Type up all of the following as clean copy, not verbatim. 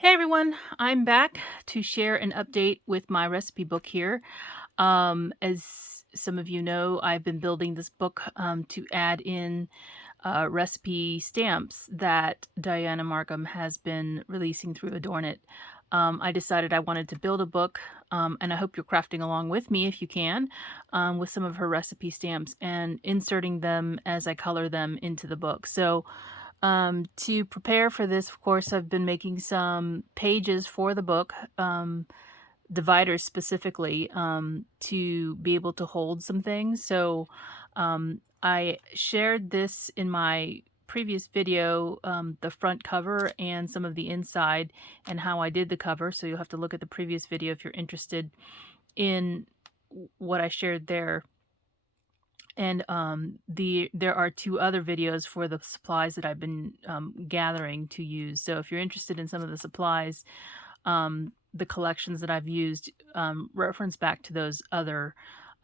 Hey everyone, I'm back to share an update with my recipe book here. As some of you know, I've been building this book to add in recipe stamps that Diana Markham has been releasing through Adorn It. I decided I wanted to build a book, and I hope you're crafting along with me if you can, with some of her recipe stamps and inserting them as I color them into the book. So to prepare for this, of course, I've been making some pages for the book, dividers specifically, to be able to hold some things. So I shared this in my previous video, the front cover and some of the inside and how I did the cover. So you'll have to look at the previous video if you're interested in what I shared there. And there are two other videos for the supplies that I've been gathering to use. So if you're interested in some of the supplies, the collections that I've used, reference back to those other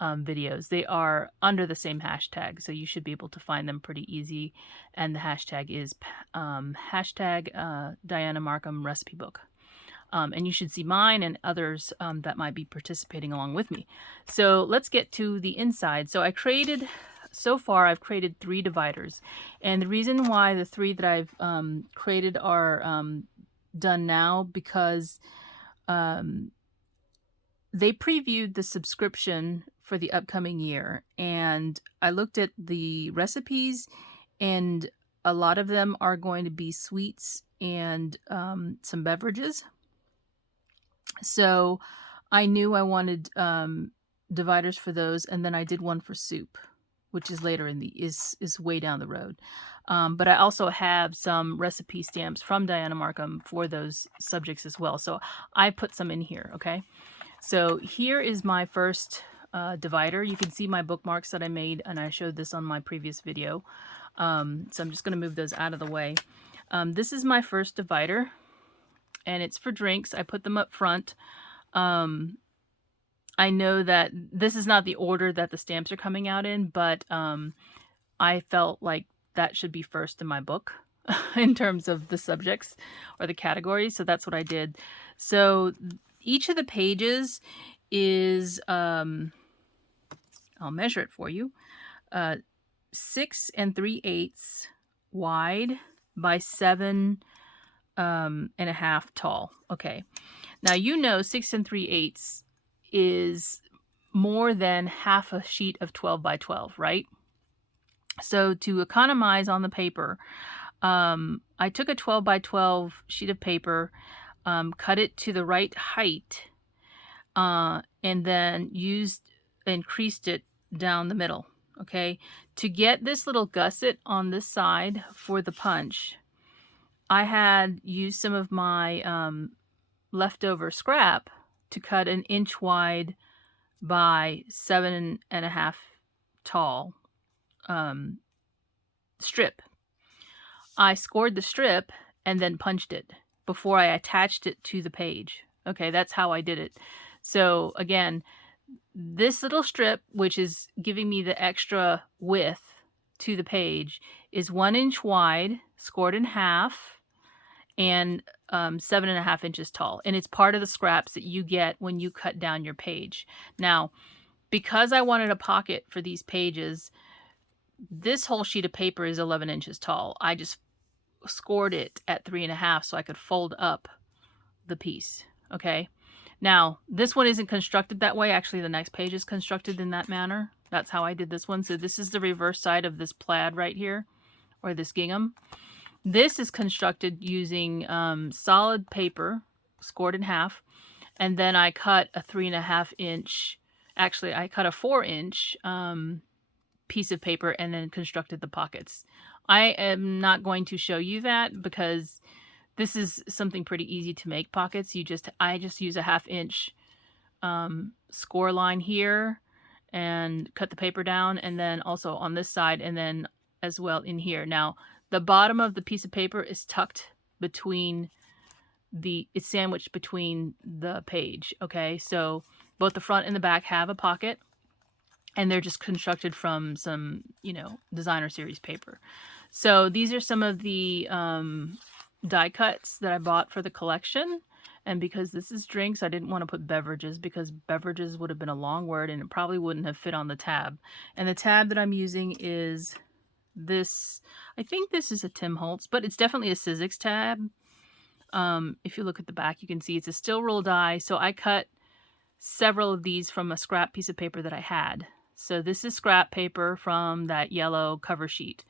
videos. They are under the same hashtag, so you should be able to find them pretty easy. And the hashtag is hashtag Diana Markham Recipe Book. And you should see mine and others that might be participating along with me. So let's get to the inside. So far I've created 3 dividers. And the reason why the 3 that I've created are done now, because they previewed the subscription for the upcoming year. And I looked at the recipes, and a lot of them are going to be sweets and some beverages. So I knew I wanted dividers for those, and then I did one for soup, which is later in the is way down the road. But I also have some recipe stamps from Diana Markham for those subjects as well. So I put some in here, okay? So here is my first divider. You can see my bookmarks that I made, and I showed this on my previous video. So I'm just going to move those out of the way. This is my first divider, and it's for drinks. I put them up front. I know that this is not the order that the stamps are coming out in, but I felt like that should be first in my book in terms of the subjects or the categories. So that's what I did. So each of the pages is, I'll measure it for you, 6 3/8 wide by 7.5 tall. Okay. Now, 6 3/8 is more than half a sheet of 12 by 12, right? So to economize on the paper, I took a 12 by 12 sheet of paper, cut it to the right height, and then creased it down the middle. Okay. To get this little gusset on this side for the punch, I had used some of my leftover scrap to cut an inch wide by 7.5 tall strip. I scored the strip and then punched it before I attached it to the page. Okay, that's how I did it. So again, this little strip, which is giving me the extra width to the page, is 1 inch wide, scored in half, and 7.5 inches tall. And it's part of the scraps that you get when you cut down your page. Now, because I wanted a pocket for these pages, this whole sheet of paper is 11 inches tall. I just scored it at 3.5 so I could fold up the piece. Okay. Now, this one isn't constructed that way. Actually, the next page is constructed in that manner. That's how I did this one. So this is the reverse side of this plaid right here, or this gingham. This is constructed using solid paper, scored in half, and then I cut a 3.5 inch, actually I cut a 4-inch piece of paper and then constructed the pockets. I am not going to show you that because this is something pretty easy to make pockets. I just use a 1/2 inch score line here and cut the paper down, and then also on this side, and then as well in here. Now, the bottom of the piece of paper is tucked between it's sandwiched between the page. Okay, so both the front and the back have a pocket, and they're just constructed from some, designer series paper. So these are some of the die cuts that I bought for the collection. And because this is drinks, I didn't want to put beverages because beverages would have been a long word and it probably wouldn't have fit on the tab. And the tab that I'm using is this. I think this is a Tim Holtz, but it's definitely a Sizzix tab. If you look at the back, you can see it's a still roll die. So I cut several of these from a scrap piece of paper that I had. So this is scrap paper from that yellow cover sheet.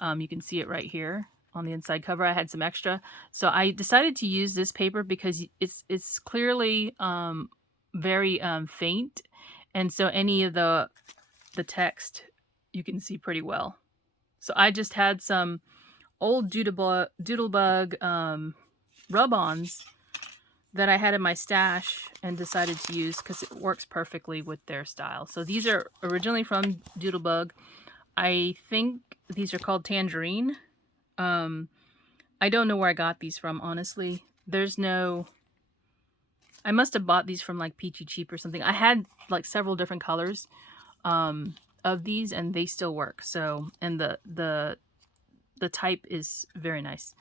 You can see it right here on the inside cover. I had some extra. So I decided to use this paper because it's clearly very faint. And so any of the text you can see pretty well. So I just had some old Doodlebug rub-ons that I had in my stash and decided to use because it works perfectly with their style. So these are originally from Doodlebug. I think these are called Tangerine. I don't know where I got these from, honestly. There's no... I must have bought these from like Peachy Cheap or something. I had like several different colors of these and they still work. So, and the type is very nice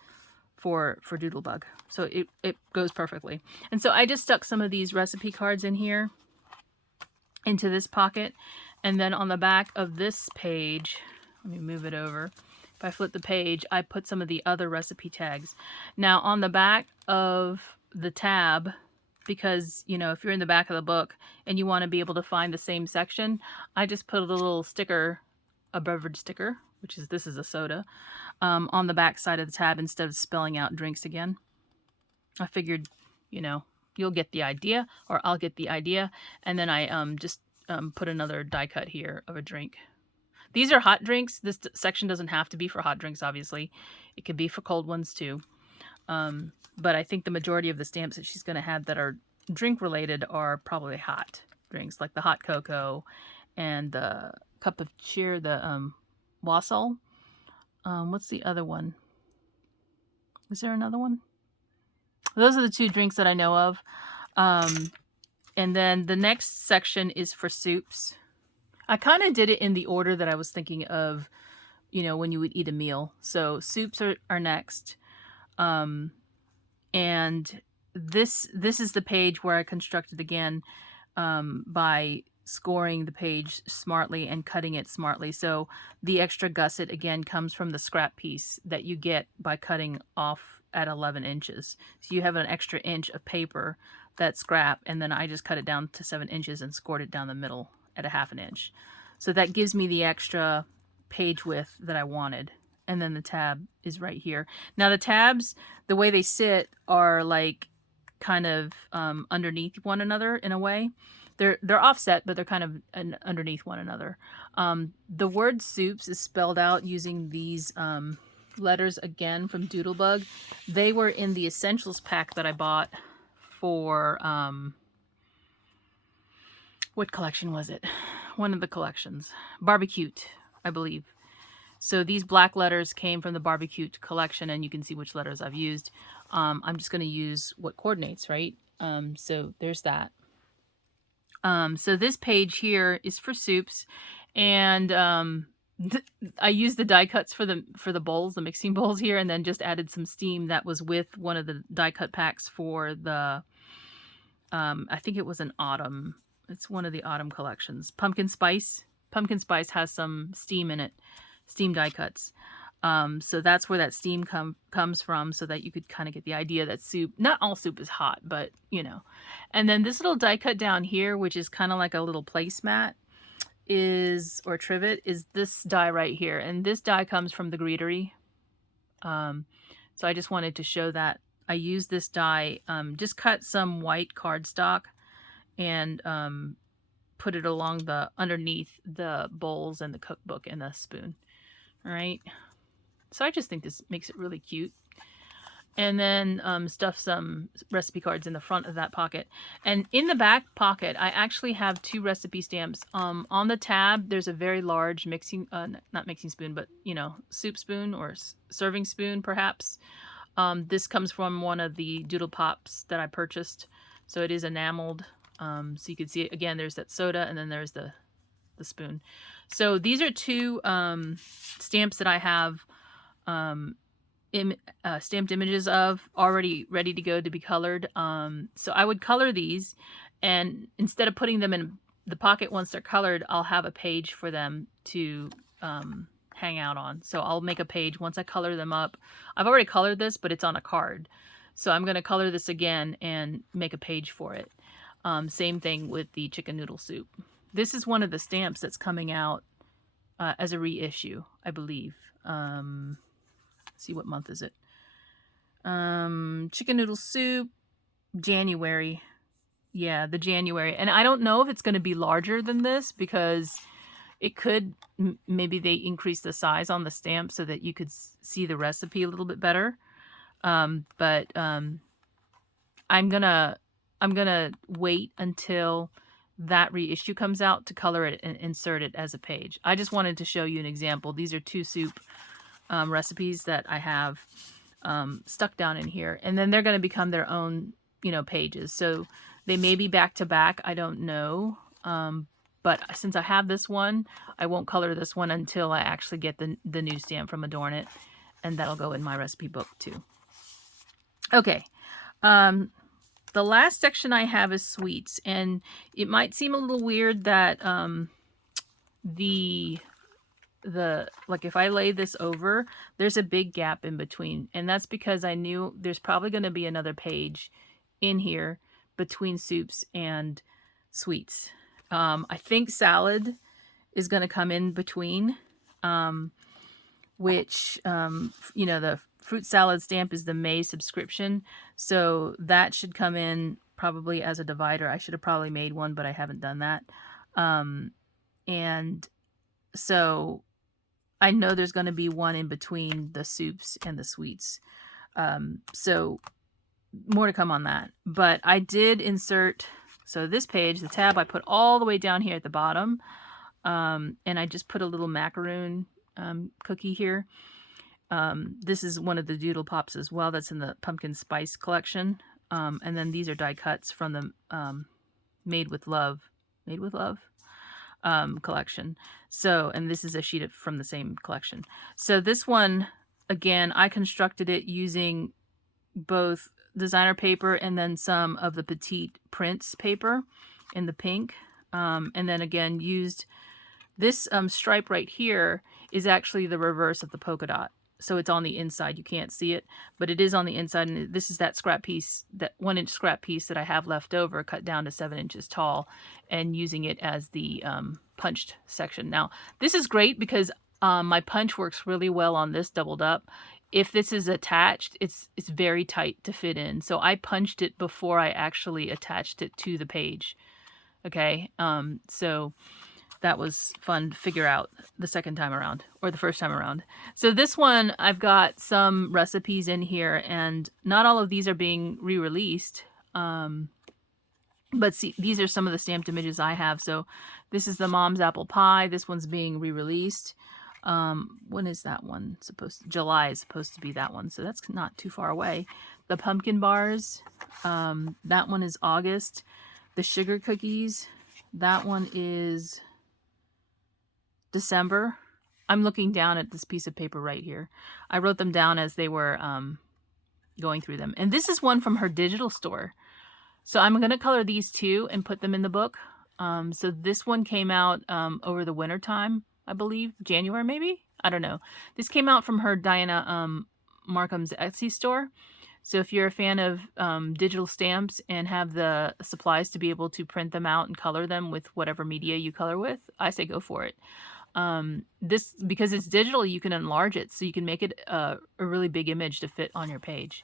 for Doodlebug. So it goes perfectly. And so I just stuck some of these recipe cards in here into this pocket. And then on the back of this page, let me move it over. If I flip the page, I put some of the other recipe tags. Now on the back of the tab, because, you know, if you're in the back of the book and you want to be able to find the same section, I just put a little sticker, a beverage sticker, which is, this is a soda, on the back side of the tab instead of spelling out drinks again. I figured, you know, you'll get the idea, or I'll get the idea. And then I just put another die cut here of a drink. These are hot drinks. This section doesn't have to be for hot drinks, obviously. It could be for cold ones too. But I think the majority of the stamps that she's going to have that are drink related are probably hot drinks, like the hot cocoa and the cup of cheer, the wassail. What's the other one? Is there another one? Those are the two drinks that I know of. And then the next section is for soups. I kind of did it in the order that I was thinking of, you know, when you would eat a meal. So soups are next. And this is the page where I constructed again by scoring the page smartly and cutting it smartly. So the extra gusset again comes from the scrap piece that you get by cutting off at 11 inches. So you have an extra inch of paper that's scrap, and then I just cut it down to 7 inches and scored it down the middle at a ½ inch. So that gives me the extra page width that I wanted. And then the tab is right here. Now the tabs, the way they sit are like kind of underneath one another in a way. They're offset, but they're kind of underneath one another. The word soups is spelled out using these letters again from Doodlebug. They were in the essentials pack that I bought for what collection was it? One of the collections. Barbecute, I believe. So these black letters came from the Barbecute collection, and you can see which letters I've used. I'm just going to use what coordinates, right? So there's that. So this page here is for soups, and I used the die cuts for the bowls, the mixing bowls here, and then just added some steam that was with one of the die cut packs for the, I think it was an autumn. It's one of the autumn collections. Pumpkin Spice. Pumpkin Spice has some steam in it, steam die cuts. So that's where that steam comes from, so that you could kind of get the idea that soup, not all soup is hot, but you know. And then this little die cut down here, which is kind of like a little placemat, or trivet, is this die right here. And this die comes from the Greetery. So I just wanted to show that. I used this die, just cut some white cardstock and put it along underneath the bowls and the cookbook and the spoon. All right. So I just think this makes it really cute. And then stuff some recipe cards in the front of that pocket. And in the back pocket, I actually have 2 recipe stamps. On the tab, there's a very large mixing, not mixing spoon, but, you know, soup spoon or serving spoon, perhaps. This comes from one of the Doodle Pops that I purchased. So it is enameled. So you can see, again, there's that soda, and then there's the spoon. So these are 2 stamps that I have stamped images of already ready to go to be colored. So I would color these, and instead of putting them in the pocket once they're colored, I'll have a page for them to hang out on. So I'll make a page once I color them up. I've already colored this, but it's on a card. So I'm going to color this again and make a page for it. Same thing with the chicken noodle soup. This is one of the stamps that's coming out as a reissue, I believe. See, what month is it? Chicken noodle soup, January. Yeah, the January. And I don't know if it's going to be larger than this, because it could, maybe they increase the size on the stamp so that you could see the recipe a little bit better. But I'm gonna wait until that reissue comes out to color it and insert it as a page. I just wanted to show you an example. These are 2 soup recipes that I have stuck down in here, and then they're going to become their own, pages. So they may be back to back. I don't know. But since I have this one, I won't color this one until I actually get the new stamp from Adorn It, and that'll go in my recipe book too. Okay. The last section I have is sweets, and it might seem a little weird that like if I lay this over, there's a big gap in between, and that's because I knew there's probably going to be another page in here between soups and sweets. I think salad is going to come in between, which, the fruit salad stamp is the May subscription. So that should come in probably as a divider. I should have probably made one, but I haven't done that. And so I know there's going to be one in between the soups and the sweets. So more to come on that. But I did insert... So this page, the tab, I put all the way down here at the bottom. And I just put a little macaroon cookie here. This is one of the Doodle Pops as well. That's in the Pumpkin Spice collection. And then these are die cuts from the Made with Love collection. So, and this is a sheet from the same collection. So this one, again, I constructed it using both designer paper and then some of the Petite Prince paper in the pink, and then again used this stripe right here is actually the reverse of the polka dot, so it's on the inside. You can't see it, but it is on the inside, and this is that scrap piece, that 1-inch scrap piece that I have left over, cut down to 7 inches tall, and using it as the punched section. Now this is great because my punch works really well on this doubled up. If this is attached, it's very tight to fit in. So I punched it before I actually attached it to the page. Okay, so that was fun to figure out the second time around, or the first time around. So this one, I've got some recipes in here, and not all of these are being re-released. But see, these are some of the stamped images I have. So this is the Mom's Apple Pie. This one's being re-released. When is that one supposed to? July is supposed to be that one, so that's not too far away. The pumpkin bars, that one is August. The sugar cookies, that one is December. I'm looking down at this piece of paper right here. I wrote them down as they were going through them. And this is one from her digital store. So I'm going to color these two and put them in the book. So this one came out over the winter time, I believe. January, maybe? I don't know. This came out from her Diana Markham's Etsy store. So if you're a fan of digital stamps and have the supplies to be able to print them out and color them with whatever media you color with, I say go for it. This, because it's digital, you can enlarge it, so you can make it a really big image to fit on your page.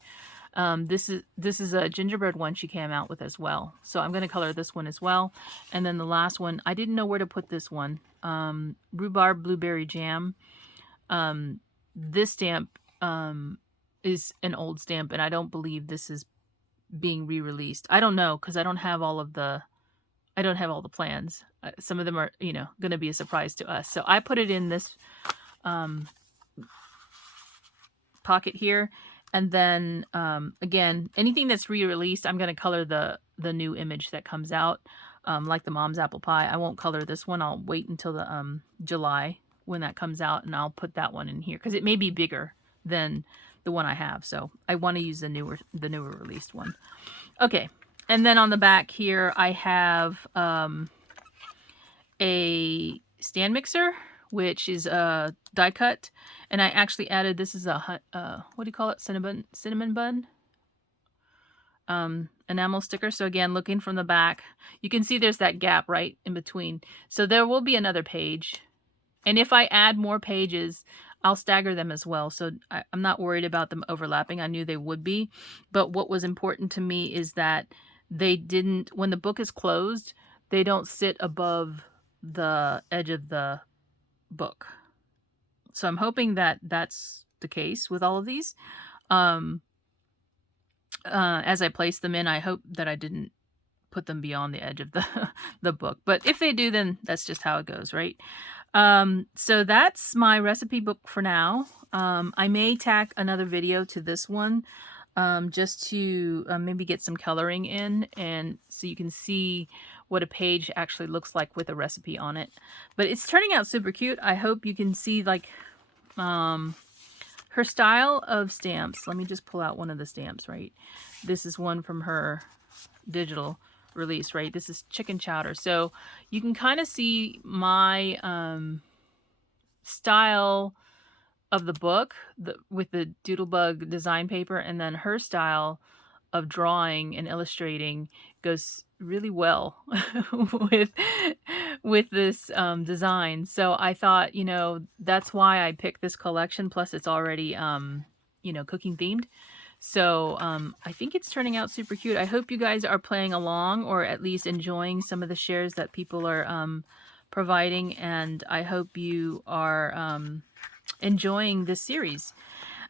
This is a gingerbread one she came out with as well. So I'm going to color this one as well. And then the last one, I didn't know where to put this one. Rhubarb Blueberry Jam. This stamp is an old stamp, and I don't believe this is being re-released. I don't know, because I don't have all the plans. Some of them are, going to be a surprise to us. So I put it in this pocket here. And then, again, anything that's re-released, I'm going to color the new image that comes out, like the Mom's Apple Pie. I won't color this one. I'll wait until the July when that comes out, and I'll put that one in here, because it may be bigger than the one I have. So I want to use the newer released one. Okay. And then on the back here, I have a stand mixer, which is a die cut. And I actually added, this is a, what do you call it? Cinnamon bun enamel sticker. So again, looking from the back, you can see there's that gap right in between. So there will be another page. And if I add more pages, I'll stagger them as well. So I'm not worried about them overlapping. I knew they would be. But what was important to me is that they didn't, when the book is closed, they don't sit above the edge of the book. So I'm hoping that that's the case with all of these. As I place them in, I hope that I didn't put them beyond the edge of the book. But if they do, then that's just how it goes, right? So that's my recipe book for now. I may tack another video to this one just to maybe get some coloring in, and so you can see what a page actually looks like with a recipe on it. But it's turning out super cute. I hope you can see like her style of stamps. Let me just pull out one of the stamps, right? This is one from her digital release, right? This is chicken chowder. So you can kind of see my style of the book with the Doodlebug design paper, and then her style of drawing and illustrating goes really well with this design. So I thought, you know, that's why I picked this collection. Plus it's already you know, cooking themed. So I think it's turning out super cute. I hope you guys are playing along, or at least enjoying some of the shares that people are providing, and I hope you are enjoying this series.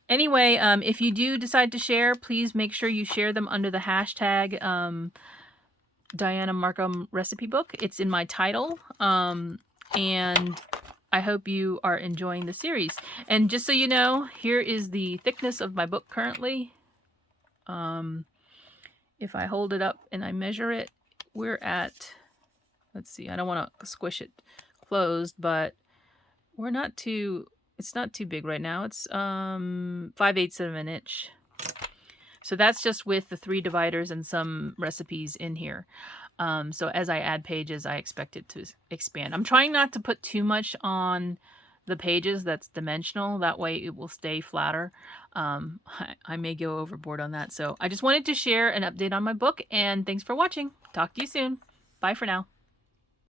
Anyway, if you do decide to share, please make sure you share them under the hashtag Diana Markham Recipe Book. It's in my title, and I hope you are enjoying the series. And just so you know, here is the thickness of my book currently. If I hold it up and I measure it, we're at, let's see, I don't want to squish it closed, but we're not too, it's not too big right now. It's 5/8 of an inch. So that's just with the 3 dividers and some recipes in here. So as I add pages, I expect it to expand. I'm trying not to put too much on the pages that's dimensional. That way it will stay flatter. I may go overboard on that. So I just wanted to share an update on my book, and thanks for watching. Talk to you soon. Bye for now.